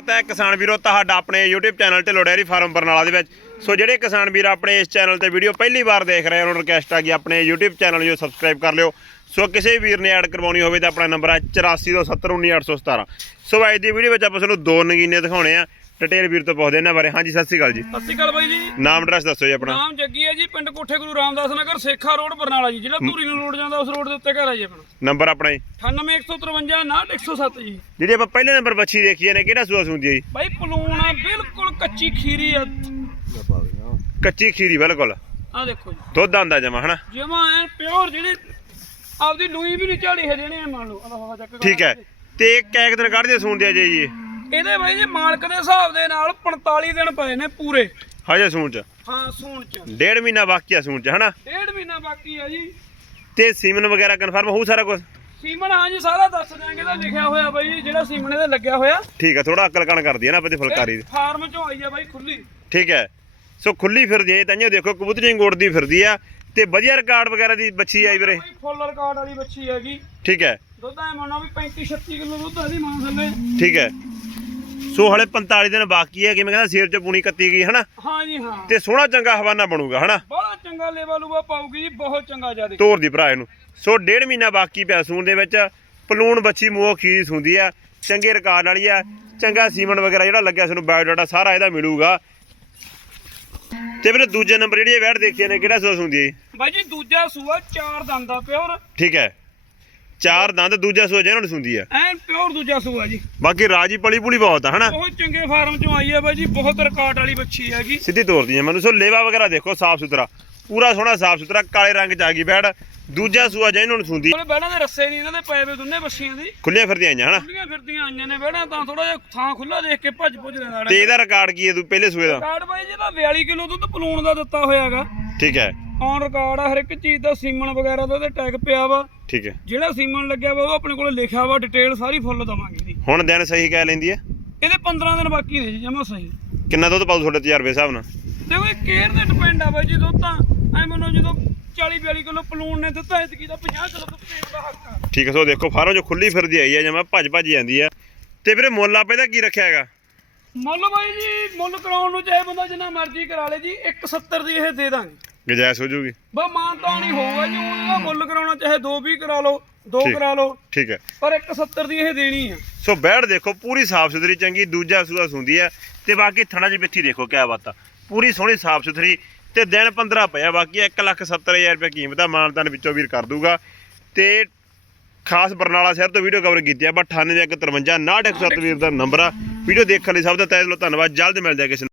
ਸਵਾਗਤ ਹੈ ਕਿਸਾਨ ਵੀਰੋ, ਤੁਹਾਡਾ ਆਪਣੇ YouTube ਚੈਨਲ 'ਤੇ ਡੈਰੀ ਫਾਰਮ ਬਰਨਾਲਾ ਦੇ ਵਿੱਚ। ਸੋ ਜਿਹੜੇ ਕਿਸਾਨ ਵੀਰ ਆਪਣੇ ਇਸ ਚੈਨਲ ਤੇ ਵੀਡੀਓ ਪਹਿਲੀ ਵਾਰ ਦੇਖ ਰਹੇ ਉਹਨਾਂ ਨੂੰ ਰਿਕਵੈਸਟ ਆ ਕਿ ਆਪਣੇ YouTube ਚੈਨਲ ਨੂੰ ਸਬਸਕ੍ਰਾਈਬ ਕਰ ਲਿਓ। ਸੋ ਕਿਸੇ ਵੀਰ ਨੇ ਐਡ ਕਰਵਾਉਣੀ ਹੋਵੇ ਤਾਂ ਆਪਣਾ ਨੰਬਰ ਹੈ 8427191817 ਸੋ ਅੱਜ ਦੀ ਵੀਡੀਓ ਵਿੱਚ ਆਪਾਂ ਤੁਹਾਨੂੰ ਦੋ ਨਗੀਨੇ ਦਿਖਾਉਣੇ ਆ। ਡਿਟੇਲ ਵੀਰ ਤੋਂ ਪੁੱਛਦੇ ਇਹਨਾਂ ਬਾਰੇ। ਹਾਂਜੀ ਸਤਿ ਸ਼੍ਰੀ ਅਕਾਲ ਜੀ। ਸਤਿ ਸ਼੍ਰੀ ਅਕਾਲ ਬਾਈ ਜੀ। ਨਾਮ ਐਡਰੈਸ ਦੱਸੋ ਜੀ ਆਪਣਾ। ਨਾਮ ਜੱਗੀ ਹੈ ਜੀ ਪਿੰਡ ਕੋਠੇ ਗੁਰੂ ਰਾਮਦਾਸ ਨਗਰ ਸੇਖਾ ਰੋਡ ਬਰਨਾਲਾ ਜੀ। ਜਿਹੜਾ ਧੂਰੀ ਨੂੰ ਰੋਡ ਜਾਂਦਾ ਉਸ ਰੋਡ ਦੇ ਉੱਤੇ ਘਰ ਹੈ ਜੀ ਆਪਣਾ। ਨੰਬਰ ਆਪਣਾ ਜੀ। 98153 98107 ਜੀ। ਜਿਹੜੀ ਆਪਾਂ ਪਹਿਲੇ ਨੰਬਰ ਬੱਚੀ ਦੇਖੀ ਨੇ ਕਿਹੜਾ ਸੂਆ ਸੁੰਦੀ ਹੈ ਜੀ? ਬਾਈ ਪਲੂਣ ਆ ਬਿਲਕੁਲ ਕੱਚੀ ਖੀਰੀ ਆ ਕੱਚੀ ਖੀਰੀ ਬਿਲਕੁਲ। ਆ ਦੇਖੋ ਜੀ। ਦੁੱਧ ਆਂਦਾ ਜਮਾ ਹਨਾ? ਜਮਾ ਐ ਪਿਓਰ ਜਿਹੜੀ ਆਪਦੀ ਲੂਈ ਵੀ ਨਹੀਂ ਝਾੜੀ ਹੈ ਜਿਹੜੇ ਮੰਨ ਲਓ। ਆਹ ਹਵਾ ਚੱਕ ਠੀਕ ਹੈ। ਤੇ ਕੈਕ ਦਿਨ ਕੱਢਦੇ ਸੁਣਦੇ ਆ ਜੀ। ਇਹ ਇਹਦੇ ਬਾਈ ਜੀ ਮਾਲਕ ਦੇ ਹਿਸਾਬ ਦੇ ਨਾਲ 45 ਦਿਨ ਪਏ ਨੇ ਪੂਰੇ। ਹਜੇ ਸੂਣ ਚ। ਹਾਂ ਸੂਣ ਚ। ਡੇਢ ਮਹੀਨਾ ਬਾਕੀ ਆ ਸੂਣ ਚ ਹਨਾ? ਡੇਢ ਮਹੀਨਾ ਬਾਕੀ ਆ ਜੀ। ਤੇ ਸੀਮਨ ਵਗੈਰਾ ਕਨਫਰਮ ਹੋਊ ਸਾਰਾ ਕੁਝ ਸੀਮਨ ਹਾਂ ਜੀ ਸਾਰਾ ਦੱਸ ਦਿਆਂਗੇ ਤਾਂ ਲਿਖਿਆ ਹੋਇਆ ਬਾਈ ਜੀ, ਜਿਹੜਾ ਸੀਮਨ ਇਹਦੇ ਲੱਗਿਆ ਹੋਇਆ। ਠੀਕ ਹੈ ਥੋੜਾ ਅਕਲ ਕਣ ਕਰਦੀ ਹੈ ਨਾ ਆਪਣੀ ਫੁਲਕਾਰੀ ਦੀ। ਫਾਰਮ ਚੋਂ ਆਈ ਆ ਬਾਈ ਖੁੱਲੀ ਠੀਕ ਹੈ। ਸੋ ਖੁੱਲੀ ਫਿਰਦੀ ਹੈ ਤਾਂ ਦੇਖੋ ਕਬੂਤਰੀ ਗੋੜਦੀ ਫਿਰਦੀ ਆ ਤੇ ਵਧੀਆ ਰਿਕਾਰਡ ਵਗੈਰਾ ਦੀ ਬੱਚੀ ਆਈ ਵੀਰੇ। ਫੁੱਲ ਰਿਕਾਰਡ ਵਾਲੀ ਬੱਚੀ ਹੈਗੀ। ਠੀਕ ਹੈ। ਦੁੱਧ ਐ ਮੰਨੋ ਵੀ 35 36 ਕਿਲੋ ਦੁੱਧ ਇਹਦੀ ਮਾਂ ਥੱਲੇ। ਠੀਕ ਹੈ। ਸੋ ਹਲੇ 45 ਦਿਨ ਬਾਕੀ ਹੈ ਕਿਵੇਂ ਕਹਿੰਦਾ ਸਿਰ ਚ ਪੂਣੀ ਕੱਤੀ ਗਈ ਹਨਾ? ਹਾਂ ਜੀ ਹਾਂ। ਤੇ ਸੋਹਣਾ ਚੰਗਾ ਹਵਾਨਾ ਬਣੂਗਾ ਹਨਾ? ਬੜਾ ਚੰਗਾ ਲੇਵਲ ਉਵਾ ਪਾਉਗੀ ਜੀ ਬਹੁਤ ਚੰਗਾ ਜ਼ਿਆਦਾ ਤੋਰ ਦੀ ਭਰਾ ਇਹਨੂੰ। ਸੋ ਡੇਢ ਮਹੀਨਾ ਬਾਕੀ ਪਿਆ ਸੂਣ ਦੇ ਵਿੱਚ। ਪਲੂਣ ਬੱਚੀ ਮੂੰਹ ਖੀਰੀ ਸੁੰਦੀ ਆ। ਚੰਗੇ ਰਿਕਾਰਡ ਵਾਲੀ ਆ। ਚੰਗਾ ਸੀਮਨ ਵਗੈਰਾ ਜਿਹੜਾ ਲੱਗਿਆ ਸਾਨੂੰ ਬਾਇਓਡਾਟਾ ਸਾਰਾ ਇਹਦਾ ਮਿਲੂਗਾ। ਤੇ ਫਿਰ ਦੂਜੇ ਨੰਬਰ ਜਿਹੜੀ ਇਹ ਵੈਟ ਦੇਖੀ ਨੇ ਕਿਹੜਾ ਸੂਆ ਸੁੰਦੀ ਹੈ ਜੀ? ਬਾਈ ਜੀ ਦੂਜਾ ਸੂਆ ਚਾਰ ਦੰਦ ਦਾ ਪਿਓਰ। ਠੀਕ ਹੈ। ਚਾਰ ਦੰਦ ਦੂਜਾ ਸੂਆ ਜਿਹਨਾਂ ਨੂੰ ਸੁੰਦੀ ਆ। ਐਨ ਪਿਓਰ ਦੂਜਾ ਸੂਆ ਜੀ। ਬਾਕੀ ਰਾਜੀ ਪਲੀ ਪੁਲੀ ਬਹੁਤ ਆ ਹਨਾ? ਬਹੁਤ ਚੰਗੇ ਫਾਰਮ ਚੋਂ ਆਈ ਹੈ ਬਾਈ ਜੀ ਬਹੁਤ ਰਿਕਾਰਡ ਵਾਲੀ ਬੱਚੀ ਹੈਗੀ। ਸਿੱਧੀ ਤੋਰਦੀ ਆ ਮੈਨੂੰ ਸੋ ਲੇਵਾ ਵਗੈਰਾ ਦੇਖੋ ਸਾਫ਼ ਸੁਥਰਾ। ਪੂਰਾ ਸੋਹਣਾ ਸਾਫ਼ ਸੁਥਰਾ ਕਾਲੇ ਰੰਗ ਚ ਆ ਗਈ ਬੈੜ ਦੂਜਾ ਸੂਆ ਜਿਹਨਾਂ ਨੂੰ ਸੁੰਦੀ। ਉਹਨੇ ਬਹਿਣਾ ਦੇ ਰੱਸੇ ਨਹੀਂ ਇਹਨਾਂ ਦੇ ਪਏ ਵੇ ਦੋਨੇ ਬੱਚੀਆਂ ਦੀ। ਖੁੱਲੀਆਂ ਫਿਰਦੀਆਂ ਆਈਆਂ ਹਨਾ? ਖੁੱਲੀਆਂ ਫਿਰਦੀਆਂ ਆਈਆਂ ਨੇ ਬਹਿਣਾ ਤਾਂ ਥੋੜਾ ਜਿਹਾ ਥਾਂ ਖੁੱਲਾ ਦੇਖ ਕੇ ਭੱਜ ਭੁੱਜ ਲੈਂਦਾ ਤੇ ਇਹਦਾ ਰਿਕਾਰਡ ਕੀ ਹੈ ਤੂੰ ਪਹਿਲੇ ਸੂਏ ਦਾ? ਰਿਕਾਰਡ ਬਾਈ ਜੀ ਦਾ 42 ਕਿਲੋ ਦੁੱਧ ਪਲੂਣ ਦਾ ਦਿੱਤਾ ਹੋਇਆਗਾ। ਠੀਕ ਹੈ। ਔਨ ਰਿਕਾਰਡ ਆ ਹਰ ਇੱਕ ਚੀਜ਼ ਦਾ ਸੀਮਨ ਵਗੈਰਾ ਦਾ ਤੇ ਟੈਗ ਪਿਆ ਵਾ। ਠੀਕ ਹੈ। ਜਿਹੜਾ ਸੀਮਨ ਲੱਗਿਆ ਵਾ ਉਹ ਆਪਣੇ ਕੋਲ ਲਿਖਿਆ ਵਾ ਡਿਟੇਲ ਸਾਰੀ ਫੁੱਲ ਦਵਾਂਗੇ ਜੀ। ਹੁਣ ਦਿਨ ਸਹੀ ਕਹਿ ਲੈਂਦੀ ਹੈ? ਇਹਦੇ 15 ਦਿਨ ਬਾਕੀ ਨੇ ਜੀ ਜਮਾ ਸਹੀ। ਕਿੰਨਾ ਦੁੱਧ ਪਾਉ ਤੁਹਾਡੇ ਤਜਰਬੇ ਹਿਸਾਬ ਨਾਲ? ਦੇਖੋ ਇਹ ਕੇਅਰ ਤੇ ਡਿਪੈਂਡ ਆ ਬਾਈ ਜੀ ਦੁੱਧ। ਤਾਂ ਐ ਮੰਨੋ ਜਦੋਂ 40 42 ਕਿਲੋ ਪਲੂਣ ਨੇ ਦਿੱਤਾ ਇਤਕੀ ਦਾ 50 ਕਿਲੋ ਦੁੱਧ ਪੀਣ ਦਾ ਹੱਕ ਆ। ਠੀਕ ਹੈ ਸੋ ਦੇਖੋ ਫਾਰਮ ਜੋ ਖੁੱਲੀ ਫਿਰਦੀ ਆਈ ਹੈ ਜਿਵੇਂ ਭੱਜ ਭੱਜ ਜਾਂਦੀ ਆ ਤੇ ਵੀਰੇ ਮੁੱਲ ਆਪੇ ਦਾ ਕੀ ਰੱਖਿਆ ਹੈਗਾ? ਮੁੱਲ ਬਾਈ ਜੀ ਮੁੱਲ ਕਰਾਉਣ ਨੂੰ ਚਾਹੇ ਬੰਦਾ ਜਿੰਨਾ ਮਰਜ਼ੀ ਕਰਾ ਲੇ ਜੀ 170 ਦੀ ਇਹ ਦੇ ਦਾਂਗੇ। ਗੁਜਾਇਸ਼ ਹੋ ਜੂਗੀ? ਬਾ ਮਾਨ ਤਾਂ ਨਹੀਂ ਹੋਊਗਾ ਜੀ ਉਹਦਾ ਮੁੱਲ ਕਰਾਉਣਾ ਚਾਹੇ 2 ਵੀ ਕਰਾ ਲਓ 2 ਠੀਕ। ਕਰਾ ਲਓ। ਠੀਕ ਹੈ। ਪਰ 170 ਦੀ ਇਹ ਦੇਣੀ ਆ। ਸੋ ਬੈੜ ਦੇਖੋ ਪੂਰੀ ਸਾਫ਼ ਸੁਥਰੀ ਚੰਗੀ ਦੂਜਾ ਸੂਆ ਸੁੰਦੀ ਹੈ ਤੇ ਬਾਕੀ ਥਣਾ ਦੀ ਬਿੱਥੀ ਦੇਖੋ ਕਿਆ ਬਾਤ ਆ। ਪੂਰੀ ਸੋਹਣੀ ਸਾਫ਼ ਸੁਥਰੀ ਤੇ ਦਿਨ 15 ਪਿਆ ਬਾਕੀ 170000 ਰੁਪਏ ਕੀਮਤ ਆ ਮਾਨਤਾਨ ਵਿੱਚੋਂ ਵੀਰ ਕਰ ਦੂਗਾ। ਤੇ ਖਾਸ ਬਰਨਾਲਾ ਸ਼ਹਿਰ ਤੋਂ ਵੀਡੀਓ ਕਵਰ ਕੀਤੀ ਆ ਬਟ 9853 98107 ਵੀਰ ਦਾ ਨੰਬਰ ਆ। ਵੀਡੀਓ ਦੇਖਣ ਲਈ ਸਭ ਦਾ ਤਹਿ ਦਿਲੋਂ ਧੰਨਵਾਦ ਜਲਦ ਮਿਲਦੇ ਆ ਕਿਸੇ